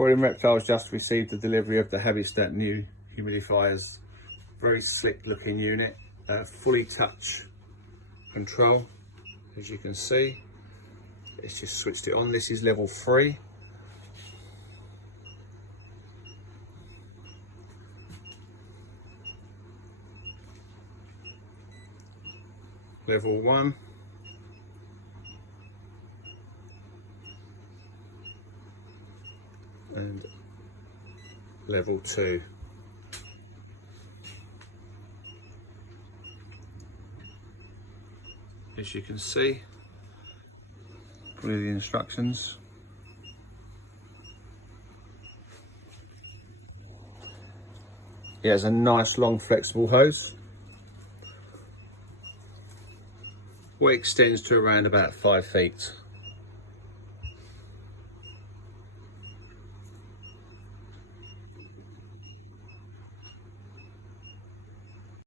Aquarium Reptiles just received the delivery of the Habistat new humidifiers. Very slick looking unit, fully touch control, as you can see. It's just switched it on. This is level 3. Level 1. And level 2. As you can see, with the instructions. It has a nice long flexible hose. It extends to around about 5 feet.